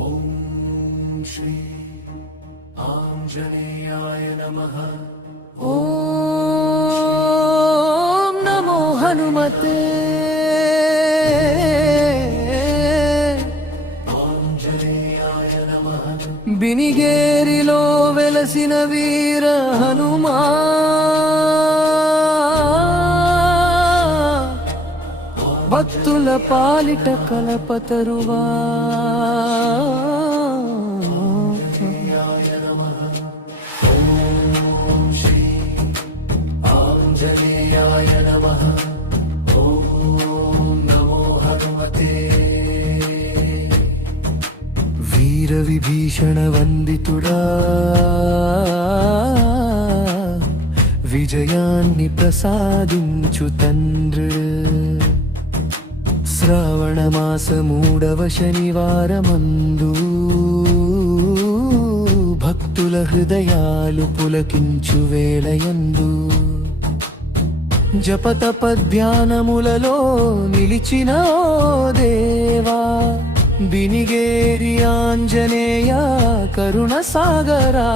ఓం శ్రీ ఆంజనేయాయ నమః. ఓం నమో హనుమతే ఆంజనేయాయ నమః. బినిగేరిలో వెలసిన వీర హనుమా భక్తుల పాలిట కలపతరువా ఆంజనేయాయ నమః. ఓం శ్రీ ఆంజనేయాయ నమః. ఓం నమో హనుమతే. వీర విభీషణ వందితుడా విజయాన్ని ప్రసాదించు తండ్రి. శ్రావణ మాస 3వ శనివారమందు భక్తుల హృదయాలు పులకించు వేళయందు జపతపధ్యానములలో నిలిచిన ఓ దేవా, బినిగేరి ఆంజనేయ కరుణ సాగరా.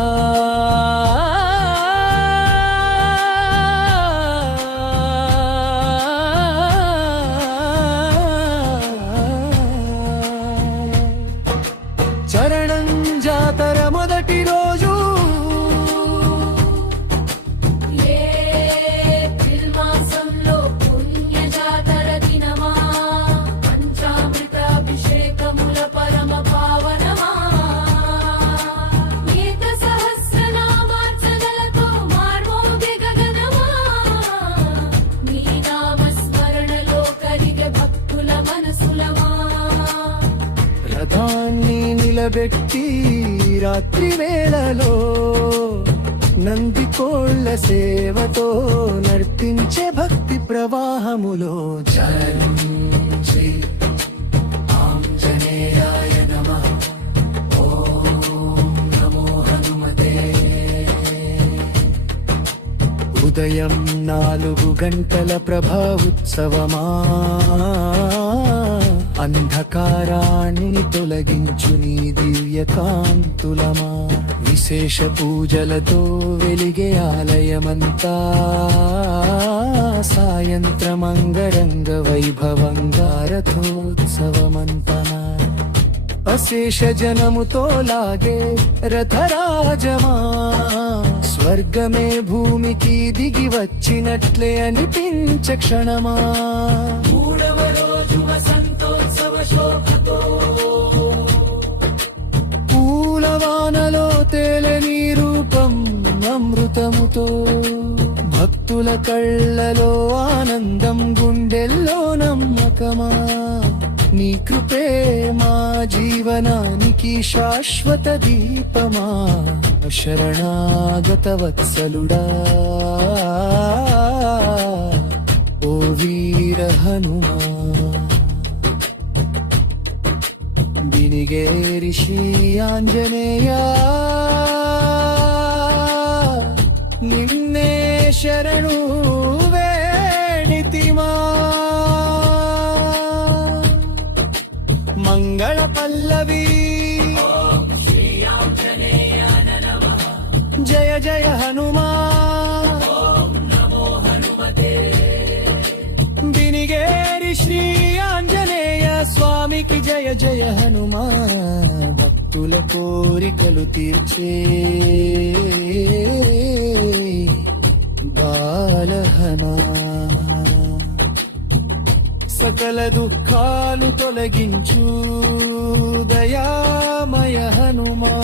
చరణం జాతర మొదటి రోజు మాసంలో పుణ్య జాతర దినమా, పంచామృతాభిషేకముల పరమ పావనమా, ఏక సహస్రనామార్చనలతో మార్మోగే గగనమా, నీ నామస్మరణలో కరిగే భక్తుల మనసులమా. రథాన్ని నిలబెట్టి రాత్రి వేళలో నందికోళ్ల సేవతో నర్తించే భక్తి ప్రవాహములో జయం శ్రీ ఆంజనేయాయ నమః. ఓం నమో హనుమతే. ఉదయం 4 గంటల ప్రభా ఉత్సవమా, అంధకారాన్ని తొలగించు నీ దివ్య కాంతులమా. విశేష పూజలతో వెలిగే ఆలయమంతా, సాయంత్రమంగరంగ వైభవంగా రథోత్సవమంతనా. అశేష జనముతో లాగే రథరాజమా, స్వర్గమే భూమికి దిగి వచ్చినట్లే అనిపించ క్షణమా. 3వ రోజు వసంతోత్సవ శోభతో పూలవానలో తేలని రూపం అమృతముతో, భక్తుల కళ్ళలో ఆనందం గుండెల్లో నమ్మకమా. నీ కృపే మా జీవనానికి శాశ్వత దీపమా. శరణాగత వత్సలుడా ఓ వీర హనుమా. బినిగేరి శ్రీ ఆంజనేయ నిన్నే శరణు వేడితిమా. మంగళ పల్లవి జయ జయ హనుమా. బినిగేరి శ్రీ ఆంజనేయ స్వామికి జయ జయ హనుమా. భక్తుల కోరికలు తీర్చే బాలహనా, సకల దుఃఖాలు తొలగించు దయామయ హనుమా.